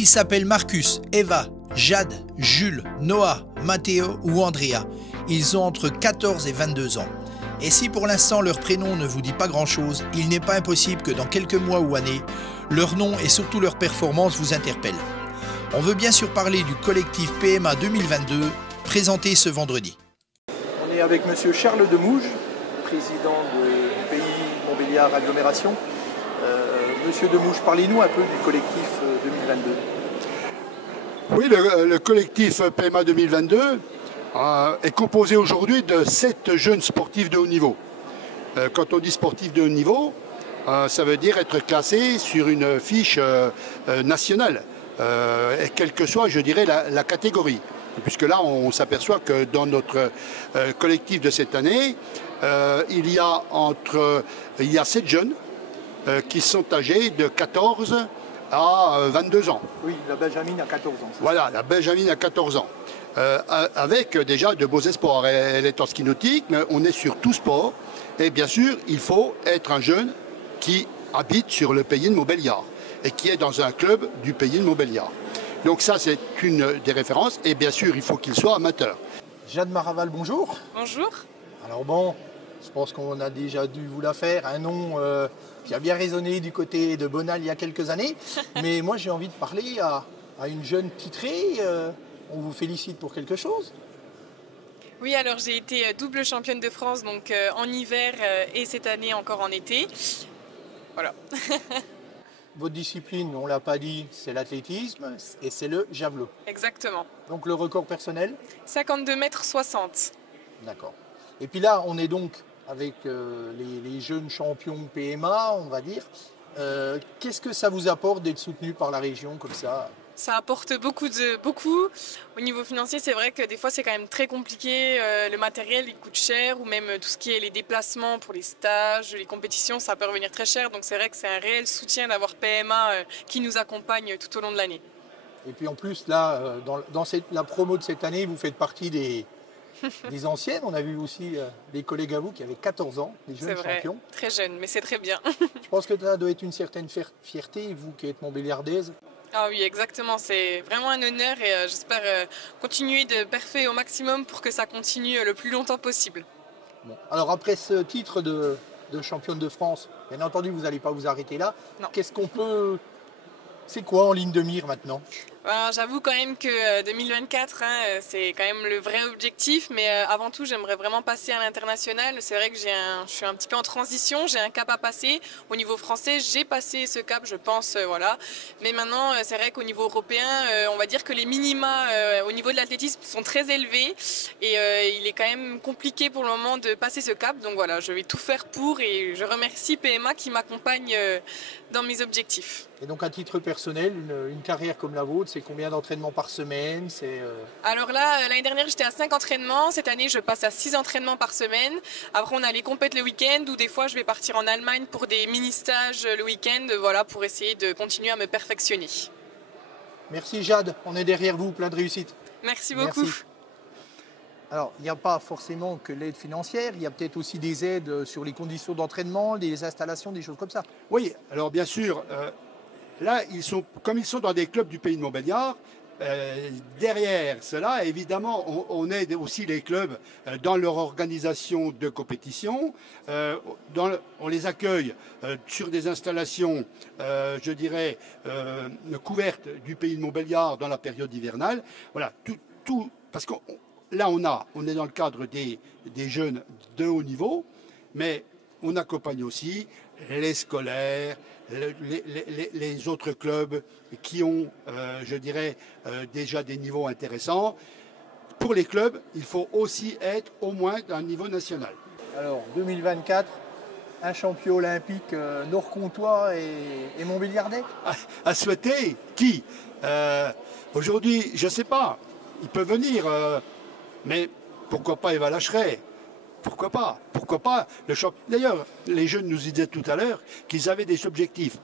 Ils s'appellent Marcus, Eva, Jade, Jules, Noah, Matteo ou Andrea. Ils ont entre 14 et 22 ans. Et si pour l'instant leur prénom ne vous dit pas grand-chose, il n'est pas impossible que dans quelques mois ou années, leur nom et surtout leur performance vous interpellent. On veut bien sûr parler du collectif PMA 2022, présenté ce vendredi. On est avec monsieur Charles Demouge, président du pays Montbéliard Agglomération. Monsieur Demouge, parlez-nous un peu du collectif 2022. Oui, le collectif PMA 2022 est composé aujourd'hui de 7 jeunes sportifs de haut niveau. Quand on dit sportif de haut niveau, ça veut dire être classé sur une fiche nationale, quelle que soit, je dirais, la catégorie. Puisque là, on s'aperçoit que dans notre collectif de cette année, il y a 7 jeunes qui sont âgés de 14 à 22 ans. Oui, la Benjamine a 14 ans. Voilà, la Benjamine a 14 ans. Avec déjà de beaux espoirs. Elle est en ski nautique, mais on est sur tout sport. Et bien sûr, il faut être un jeune qui habite sur le pays de Montbéliard et qui est dans un club du pays de Montbéliard. Donc ça, c'est une des références. Et bien sûr, il faut qu'il soit amateur. Jade Maraval, bonjour. Bonjour. Alors bon, je pense qu'on a déjà dû vous la faire. Un nom qui a bien résonné du côté de Bonal il y a quelques années. Mais moi, j'ai envie de parler à une jeune titrée. On vous félicite pour quelque chose? Oui, alors j'ai été double championne de France donc en hiver et cette année encore en été. Voilà. Votre discipline, on ne l'a pas dit, c'est l'athlétisme et c'est le javelot. Exactement. Donc le record personnel? 52 mètres 60. D'accord. Et puis là, on est donc avec les jeunes champions PMA, on va dire. Qu'est-ce que ça vous apporte d'être soutenu par la région comme ça? Ça apporte beaucoup. Au niveau financier, c'est vrai que des fois c'est quand même très compliqué. Le matériel il coûte cher ou même tout ce qui est les déplacements pour les stages, les compétitions, ça peut revenir très cher. Donc c'est vrai que c'est un réel soutien d'avoir PMA qui nous accompagne tout au long de l'année. Et puis en plus là, dans la promo de cette année, vous faites partie des anciennes. On a vu aussi des collègues à vous qui avaient 14 ans, des jeunes champions. Très jeunes, mais c'est très bien. Je pense que ça doit être une certaine fierté, vous qui êtes montbéliardaise. Ah oui, exactement. C'est vraiment un honneur et j'espère continuer de perfer au maximum pour que ça continue le plus longtemps possible. Bon. Alors après ce titre de championne de France, bien entendu, vous n'allez pas vous arrêter là. Non. Qu'est-ce qu'on peut... C'est quoi en ligne de mire maintenant? J'avoue quand même que 2024, c'est quand même le vrai objectif, mais avant tout, j'aimerais vraiment passer à l'international. C'est vrai que je suis un petit peu en transition, j'ai un cap à passer. Au niveau français, j'ai passé ce cap, je pense, voilà. Mais maintenant, c'est vrai qu'au niveau européen, on va dire que les minima au niveau de l'athlétisme sont très élevés et il est quand même compliqué pour le moment de passer ce cap. Donc voilà, je vais tout faire pour et je remercie PMA qui m'accompagne dans mes objectifs. Et donc à titre personnel, une carrière comme la vôtre, c'est combien d'entraînements par semaine? Alors là, l'année dernière, j'étais à 5 entraînements. Cette année, je passe à 6 entraînements par semaine. Après, on a les compètes le week-end ou des fois, je vais partir en Allemagne pour des mini-stages le week-end, voilà, pour essayer de continuer à me perfectionner. Merci Jade, on est derrière vous, plein de réussite. Merci beaucoup. Merci. Alors, il n'y a pas forcément que l'aide financière, il y a peut-être aussi des aides sur les conditions d'entraînement, des installations, des choses comme ça. Oui, alors bien sûr, là, comme ils sont dans des clubs du pays de Montbéliard, derrière cela, évidemment, on aide aussi les clubs dans leur organisation de compétition. On les accueille sur des installations, je dirais, couvertes du pays de Montbéliard dans la période hivernale. Voilà, tout parce que là, on est dans le cadre des jeunes de haut niveau, mais on accompagne aussi les scolaires, les autres clubs qui ont, je dirais, déjà des niveaux intéressants. Pour les clubs, il faut aussi être au moins d'un niveau national. Alors, 2024, un champion olympique nord-comtois et montbéliardais? À souhaiter. Qui Aujourd'hui, je ne sais pas. Il peut venir, mais pourquoi pas Eva Lacheret? Pourquoi pas? Pourquoi pas le champ? D'ailleurs, les jeunes nous disaient tout à l'heure qu'ils avaient des objectifs,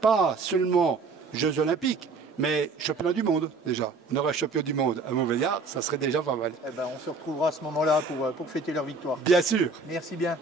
pas seulement Jeux Olympiques, mais championnat du monde déjà. On aurait un champion du monde à Montbéliard, ça serait déjà pas mal. Eh ben, on se retrouvera à ce moment-là pour fêter leur victoire. Bien sûr. Merci bien.